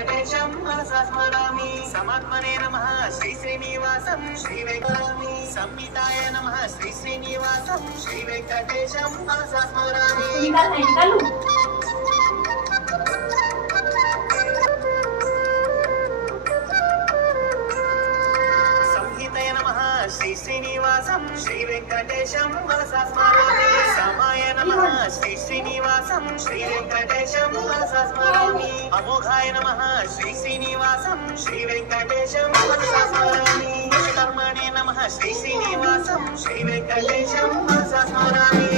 వెంకటేశం మనసా స్మరామి. సమాత్మనే నమః శ్రీ శ్రీనివాసం శ్రీ వెంకటామి. సంహితాయ నమః శ్రీ శ్రీనివాసం శ్రీ వెంకటేశం మనసా స్మరామి. శ్రీ శ్రీనివాసం శ్రీ వెంకటేశం మనసా స్మరామి. సమాయ నమః శ్రీ శ్రీనివాసం శ్రీ వెంకటేశం మనసా స్మరామి. అమోఘాయ నమః శ్రీ శ్రీనివాసం శ్రీ వెంకటేశం మనసా స్మరామి. కర్మణే నమః శ్రీ శ్రీనివాసం శ్రీ వెంకటేశం మనసా స్మరామి.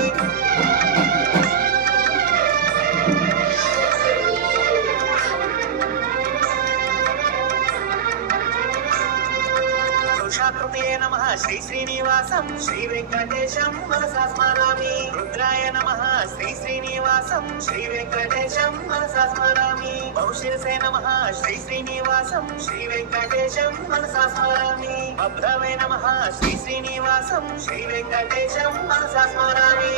కృతే నమః శ్రీ శ్రీనివాసం శ్రీ వెంకటేశం మనసా స్మరామి. రుద్రాయ నమః శ్రీ శ్రీనివాసం శ్రీ వెంకటేశం మనసా స్మరామి. బహుశిరసే నమః శ్రీ శ్రీనివాసం శ్రీ వెంకటేశం మనసా స్మరామి. అభ్రవే నమః శ్రీ శ్రీనివాసం శ్రీ వెంకటేశం మనసా స్మరామి.